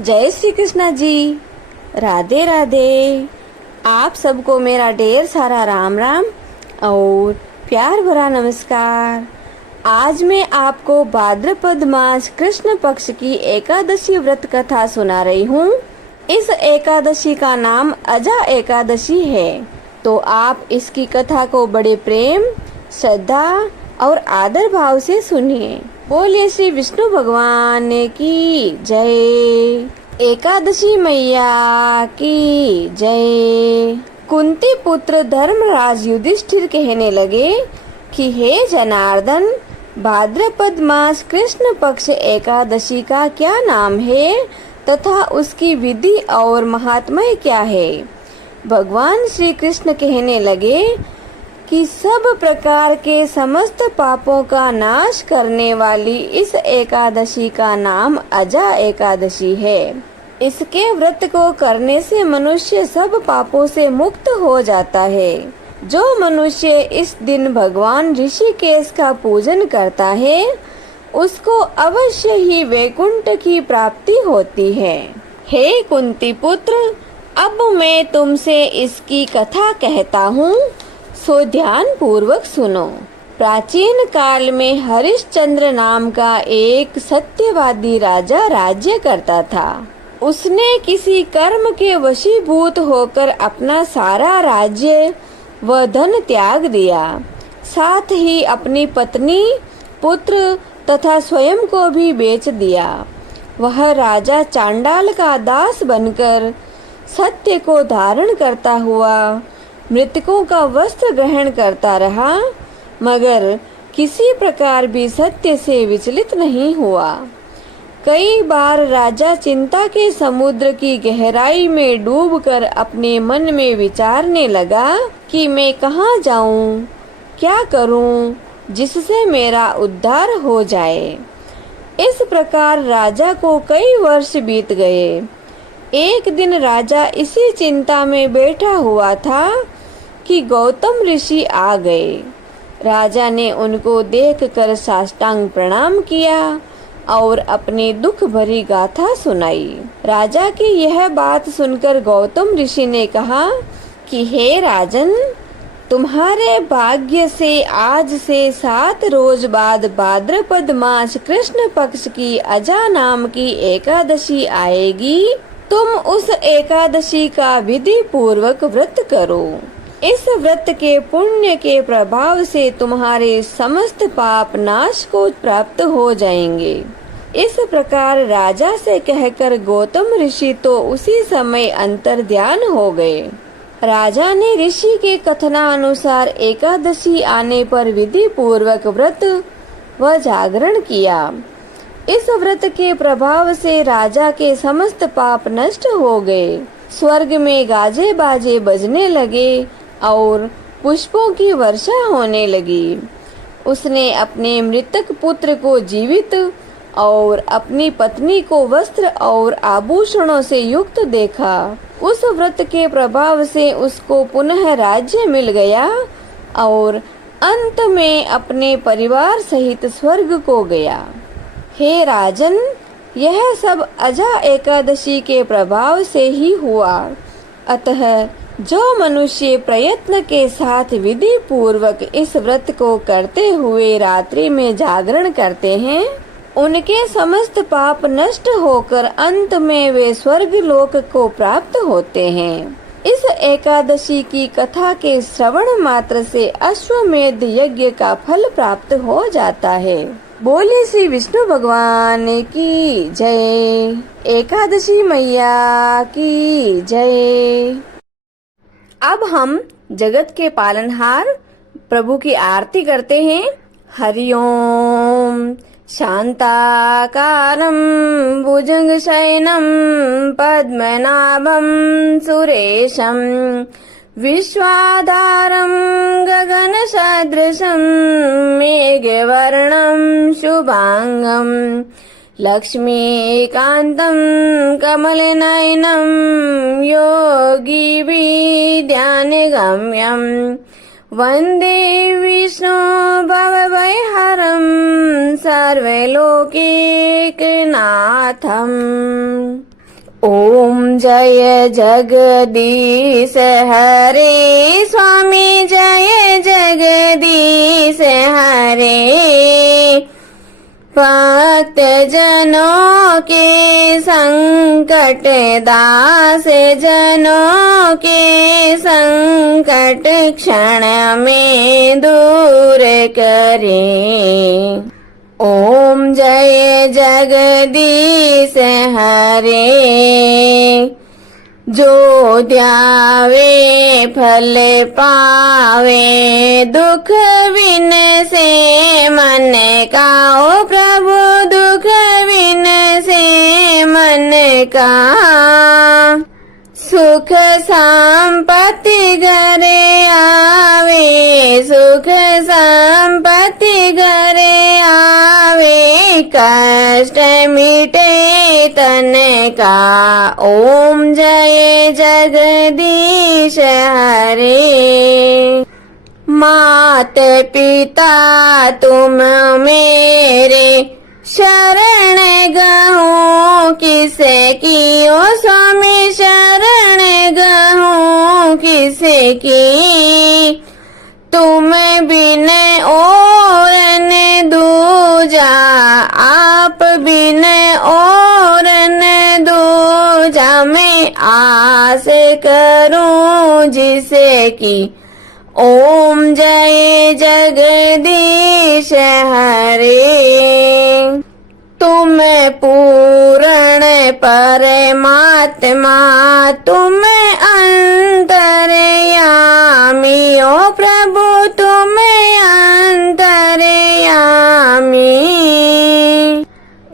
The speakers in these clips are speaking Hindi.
जय श्री कृष्णा जी। राधे राधे। आप सबको मेरा ढेर सारा राम राम और प्यार भरा नमस्कार। आज मैं आपको भाद्रपद मास कृष्ण पक्ष की एकादशी व्रत कथा सुना रही हूँ। इस एकादशी का नाम अजा एकादशी है। तो आप इसकी कथा को बड़े प्रेम, श्रद्धा और आदर भाव से सुनिए। बोलिए श्री विष्णु भगवान की जय। एकादशी मैया की जय। कुंती पुत्र धर्मराज युधिष्ठिर कहने लगे कि हे जनार्दन, भाद्रपद मास कृष्ण पक्ष एकादशी का क्या नाम है तथा उसकी विधि और महात्म्य क्या है। भगवान श्री कृष्ण कहने लगे कि सब प्रकार के समस्त पापों का नाश करने वाली इस एकादशी का नाम अजा एकादशी है। इसके व्रत को करने से मनुष्य सब पापों से मुक्त हो जाता है। जो मनुष्य इस दिन भगवान ऋषिकेश का पूजन करता है उसको अवश्य ही वैकुंठ की प्राप्ति होती है। हे कुंती पुत्र, अब मैं तुमसे इसकी कथा कहता हूँ, सो ध्यान पूर्वक सुनो। प्राचीन काल में हरिश्चंद्र नाम का एक सत्यवादी राजा राज्य करता था। उसने किसी कर्म के वशीभूत होकर अपना सारा राज्य व धन त्याग दिया, साथ ही अपनी पत्नी, पुत्र तथा स्वयं को भी बेच दिया। वह राजा चांडाल का दास बनकर सत्य को धारण करता हुआ मृतकों का वस्त्र ग्रहण करता रहा, मगर किसी प्रकार भी सत्य से विचलित नहीं हुआ। कई बार राजा चिंता के समुद्र की गहराई में डूबकर अपने मन में विचारने लगा कि मैं कहाँ जाऊं, क्या करूं, जिससे मेरा उद्धार हो जाए। इस प्रकार राजा को कई वर्ष बीत गए। एक दिन राजा इसी चिंता में बैठा हुआ था कि गौतम ऋषि आ गए। राजा ने उनको देखकर साष्टांग प्रणाम किया और अपनी दुख भरी गाथा सुनाई। राजा की यह बात सुनकर गौतम ऋषि ने कहा कि हे राजन, तुम्हारे भाग्य से आज से 7 रोज बाद भाद्रपद मास कृष्ण पक्ष की अजा नाम की एकादशी आएगी। तुम उस एकादशी का विधि पूर्वक व्रत करो। इस व्रत के पुण्य के प्रभाव से तुम्हारे समस्त पाप नाश को प्राप्त हो जाएंगे। इस प्रकार राजा से कहकर गौतम ऋषि तो उसी समय अंतर ध्यान हो गए। राजा ने ऋषि के कथनानुसार एकादशी आने पर विधि पूर्वक व्रत व जागरण किया। इस व्रत के प्रभाव से राजा के समस्त पाप नष्ट हो गए। स्वर्ग में गाजे बाजे बजने लगे और पुष्पों की वर्षा होने लगी। उसने अपने मृतक पुत्र को जीवित और अपनी पत्नी को वस्त्र और आभूषणों से युक्त देखा। उस व्रत के प्रभाव से उसको पुनः राज्य मिल गया और अंत में अपने परिवार सहित स्वर्ग को गया। हे राजन, यह सब अजा एकादशी के प्रभाव से ही हुआ। अतः जो मनुष्य प्रयत्न के साथ विधि पूर्वक इस व्रत को करते हुए रात्रि में जागरण करते हैं, उनके समस्त पाप नष्ट होकर अंत में वे स्वर्ग लोक को प्राप्त होते हैं। इस एकादशी की कथा के श्रवण मात्र से अश्वमेध यज्ञ का फल प्राप्त हो जाता है। बोले श्री विष्णु भगवान की जय। एकादशी मैया की जय। अब हम जगत के पालनहार प्रभु की आरती करते हैं। हरि ओम। शांताकारं भुजगशयनं पद्मनाभं सुरेशं विश्वाधारं गगनसदृशं मेघवर्णं शुभांगं लक्ष्मीकान्तं कमलनयनं योगिभिर्ध्यानगम्यं वन्दे विष्णु भवभयहरं सर्वलोकैकनाथम्। ओम जय जगदीश हरे स्वामी जय जगदीश हरे। भक्त जनों के संकट दास जनों के संकट क्षण में दूर करे। ओम जय जगदीश हरे। जो ध्यावे फल पावे दुख बिन से मन का। ओ प्रभु दुख बिन से मन का। सुख संपत्ति घरे आवे सुख संपत्ति घरे आवे। कष्ट मिटे तन का। ओम जय जगदीश हरे। मात पिता तुम मेरे शरण गहूँ किसे की। ओ स्वामी शरण गहूँ किसे की। तुम बिन और न दूजा आप बिन और न दूजा। मैं आस करूं जिसे की। ओम जय जगदीश हरे। तुम पूर्ण परमात्मा तुम अंतर्यामी। ओ प्रभु तुम अंतर्यामी।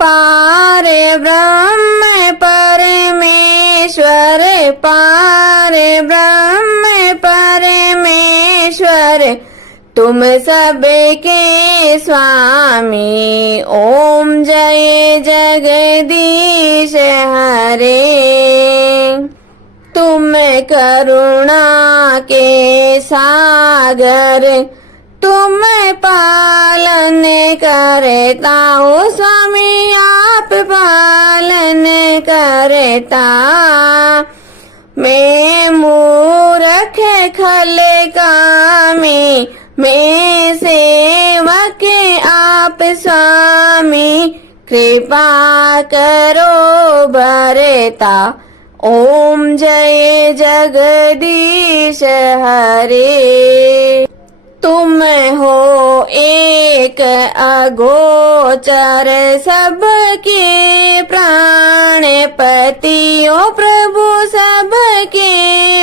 पार ब्रह्म परमेश्वर पार ब्रह्म परमेश्वर तुम सबके स्वामी। ओम जय जगदीश हरे। तुम करुणा के सागर तुम पालन करता। हो स्वामी आप पालन करता। मैं मूर्ख खल कामी मैं सेवक आप स्वामी। कृपा करो भरता। ओम जय जगदीश हरे। तुम हो एक अगोचर सबके प्राणपति। ओ प्रभु सबके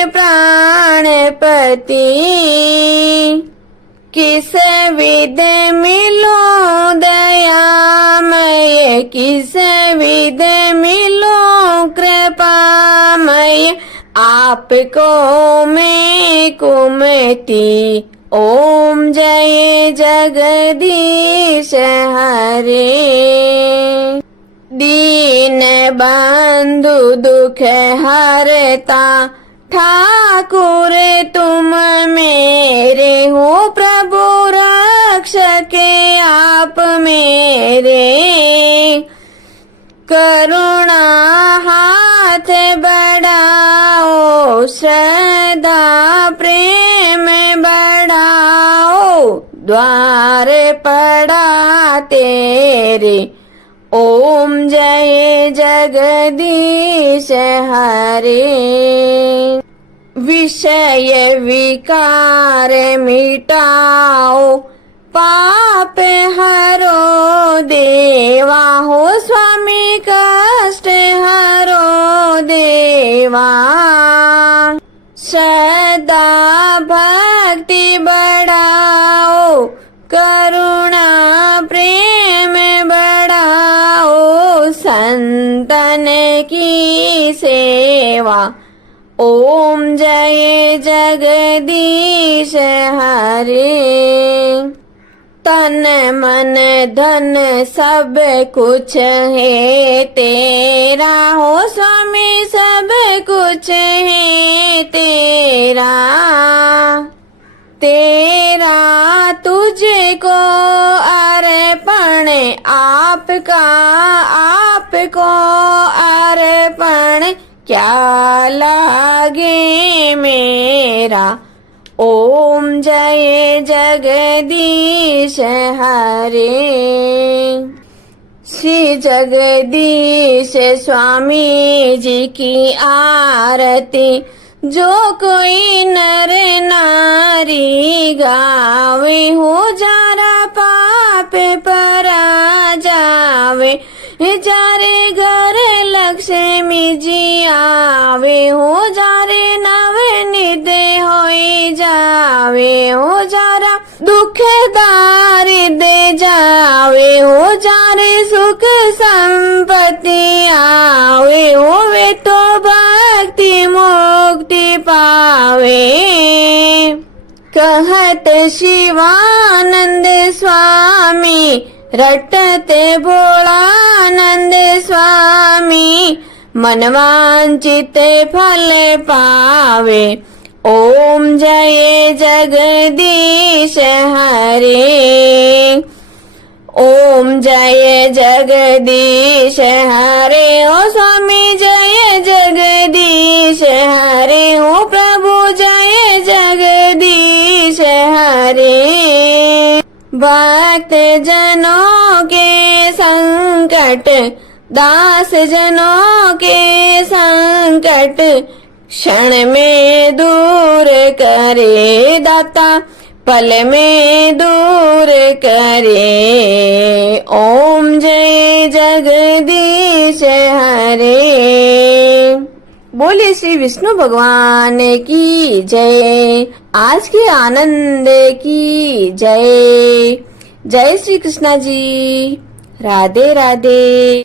प्राणपति। किस विध मिलो दयामय किस विध मिलो कृपामय। आपको मैं कुमति। ओम जय जगदीश हरे। दीन बंधु दुख हरता ठाकुर तुम मेरे हो। प्रभु रक्षक आप मेरे। करुणा हाथ बढ़ाओ श्रद्धा प्रेम बढ़ाओ। द्वार पड़ा तेरे। ओम जय जगदीश हरे। विषय विकार मिटाओ पाप हरो देवा। हो स्वामी कष्ट हरो देवा। श्रद्धा भक्ति बढ़ाओ करुणा प्रेम बढ़ाओ। संतन की सेवा। ओम जय जगदीश हरे। तन मन धन सब कुछ है तेरा। हो स्वामी सब कुछ है तेरा। तेरा तुझको अर्पण आपका आपको अर्पण। क्या लागे मेरा। ओम जय जगदीश हरे। श्री जगदीश स्वामी जी की आरती जो कोई नर नारी गावे, हो जारा पाप परा जावे। जारे घर लक्ष्मी जी आवे, हो जारे नवनीत होई जावे। हो जारा दुख दारिद्र जावे, हो जारे सुख संपत्ति आवे। होवे तो भक्ति मुक्ति पावे। कहत शिवानंद स्वामी, रटते भोलानंद स्वामी, मनवांचित फल पावे। ओम जय जगदीश हरे। ओम जय जगदीश हरे। ओ स्वामी जय जगदीश हरे। ओ प्रभु जय जगदीश हरे। भक्त जनों के संकट, दास जनों के संकट, क्षण में दूर करे दाता, पल में दूर करे। ओम जय जगदीश हरे। बोले श्री विष्णु भगवान की जय। आज के आनंद की जय। जय श्री कृष्णा जी। राधे राधे।